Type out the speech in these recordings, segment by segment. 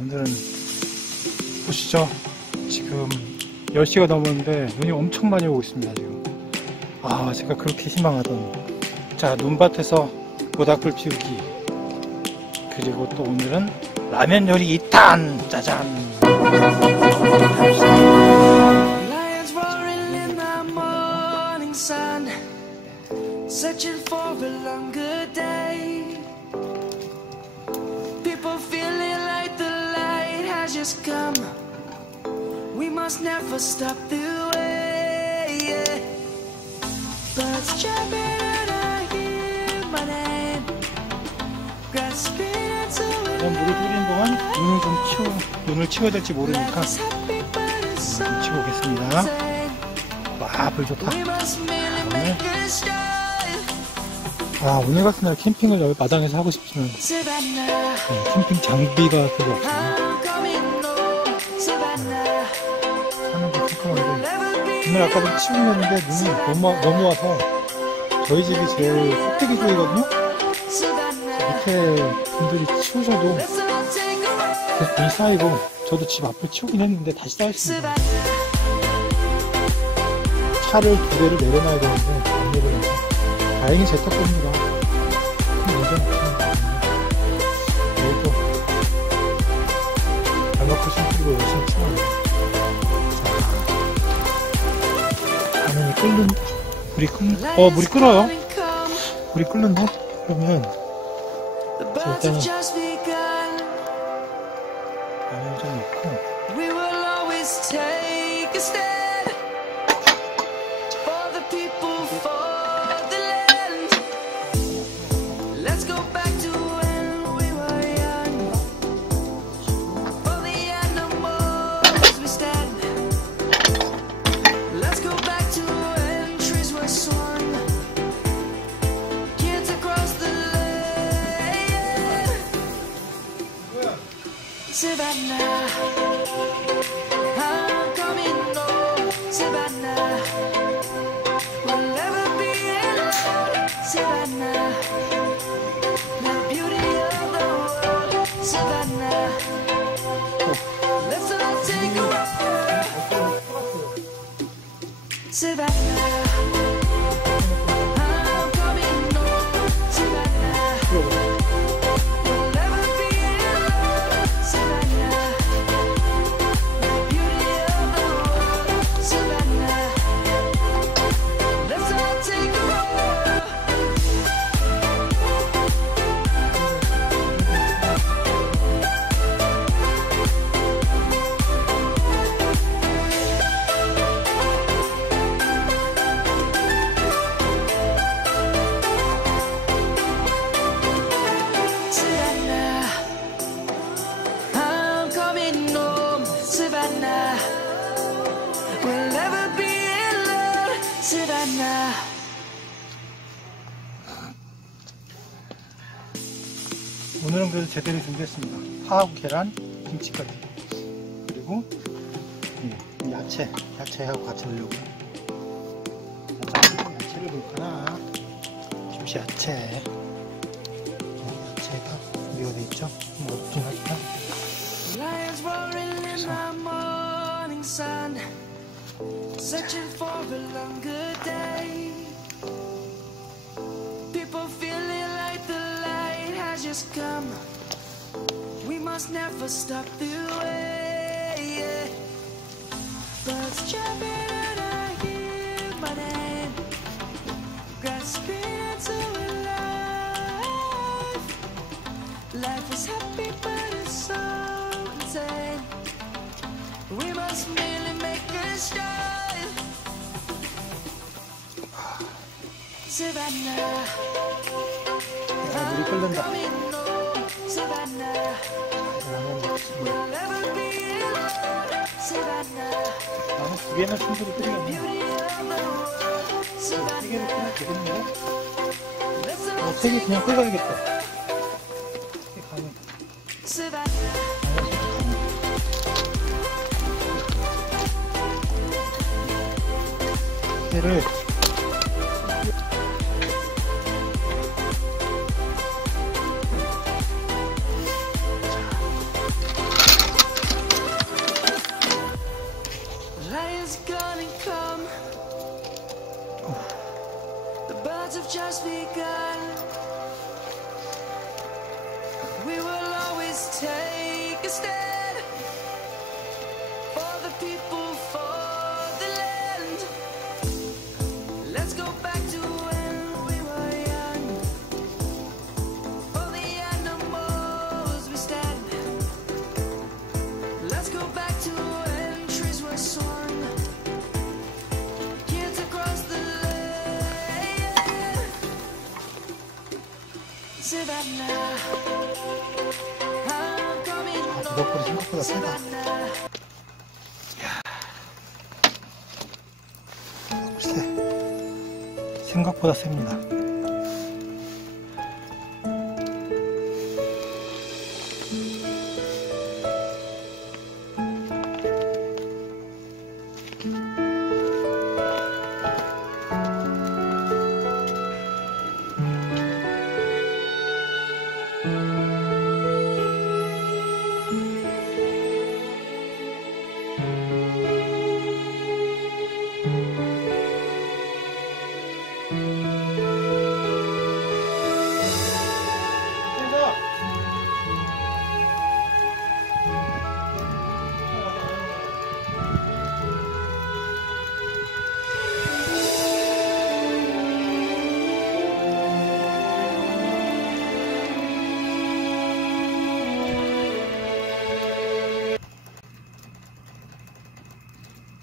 오늘은 보시죠. 지금 10시가 넘었는데 눈이 엄청 많이 오고 있습니다. 지금 제가 그렇게 희망하던 논밭에서 모닥불 피우기, 그리고 또 오늘은 라면 요리 2탄 짜잔. Searching for a longer day. People feeling like the light has just come. We must never stop the way. Yeah. Birds jumping and I hear my name. Grasping into it. 물을 끓이는 동안 눈을 치워야 될지 모르니까 눈 치고 오겠습니다. 와, 불 좋다. 오늘 같은 날 캠핑을 여기 마당에서 하고 싶지만 캠핑 장비가 별로 없어요. 하는 게 깜깜한데 오늘 아까부터 치고 있는데 눈이 너무 와서 저희 집이 제일 꼭대기 쪽이거든요. 밑에 분들이 치우셔도 계속 눈이 쌓이고, 저도 집 앞을 치우긴 했는데 다시 쌓였습니다. 차를 2대를 내려놔야 되는데 안 내려놔서 다행히 제 탓입니다. 큰 문제는 없습니다. 내일도 발목을 숨기고 열심히 치워요. 라면이 물이 끓어요. 물이 끓는데? 그러면 일단은 라면을 좀 넣고, Savannah, I'm coming home. Savannah, we'll never be alone. Savannah, the beauty of the world. Savannah, let's all take a walk. Savannah, I'm coming home. Savannah. We'll never be alone, Savannah. 오늘은 그래도 제대로 준비했습니다. 파하고 계란, 김치까지, 그리고 야채하고 같이 넣으려고요. 야채를 볼까나? 김치 야채가 준비가 돼 있죠? 어떻게 하지만 Sun, searching for a longer day. People feeling like the light has just come. We must never stop the way. Yeah. Birds jumping and I hear my name. Grasping into life. Life is happy but it's so insane. We must merely make a start. Savannah, 물이 끓는다. Savannah, we'll never be alone. Savannah, 나는 2개나 충분히 끓이겠네. 3개를 끓여도 되겠는데? 3개 그냥 끓여야겠다. 3개 가능. 얘를 have just begun. We will always take a stand for the people, for the land. Let's go back to when we were young. For the animals we stand. Let's go back to when trees were swung. Kids across the land. Savannah. I'm coming home. Savannah. 글쎄, 생각보다 셉니다.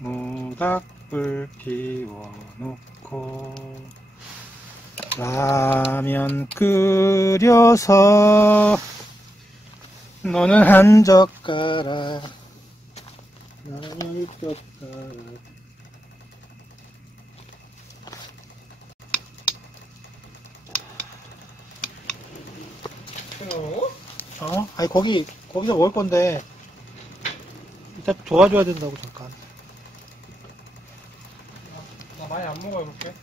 모닥불 피워놓고 라면 끓여서 너는 한 젓가락 나는 열 젓가락. 아니 거기서 먹을 건데 이따 도와줘야 된다고 잠깐. 나 많이 안 먹어 볼게.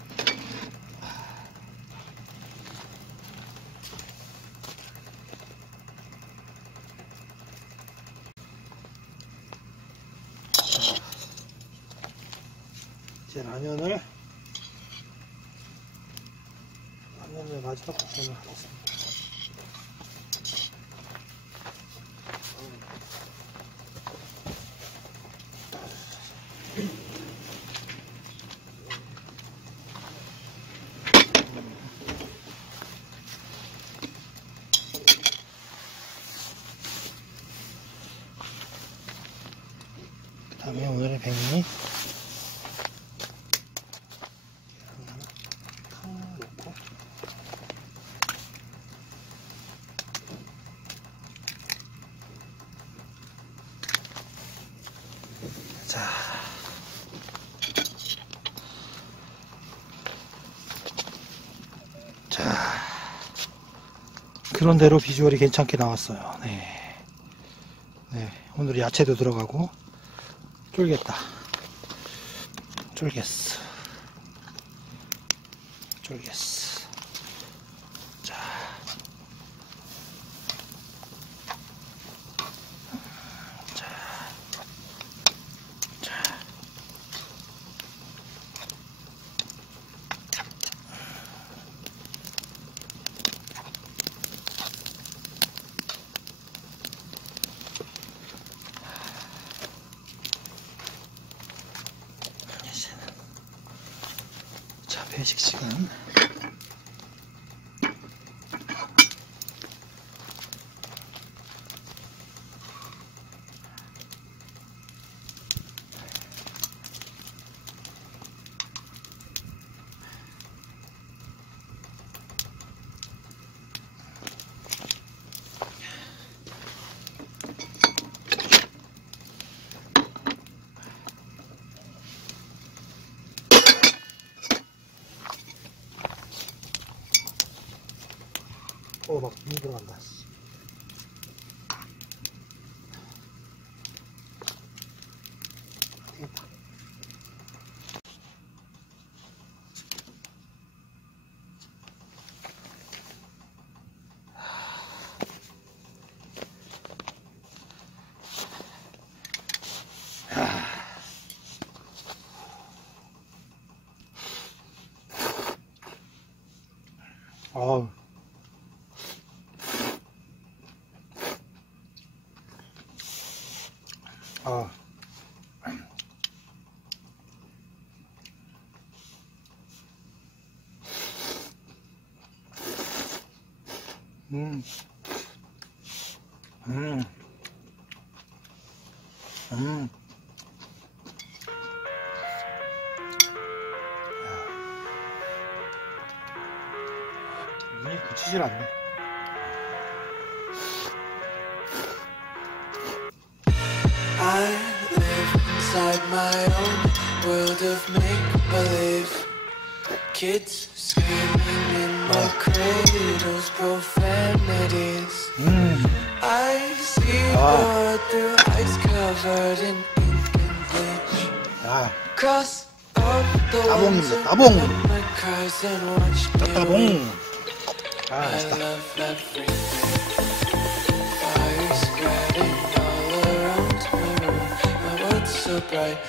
이제 라면을 마지막 부분을 하겠습니다. 그 다음에 오늘의 백미 넣고 자 그런대로 비주얼이 괜찮게 나왔어요. 네, 오늘 야채도 들어가고 쫄겠다. 쫄겠어. 자, 자, 회식 시간. 막 눈이 들어간다. 되겠다. 어우. 아. 음. 눈이 그치질 않네. I live inside my own world of make-believe. Kids screaming in my cradles, profanities. I see the world through ice covered in ink and bleach. 아, Cross up the ones 따봉입니다. who 따봉. heard my cries and watched me 따봉. weep. 아, I 맛있다. love everything. Fire spreading all around my room. My world's so bright.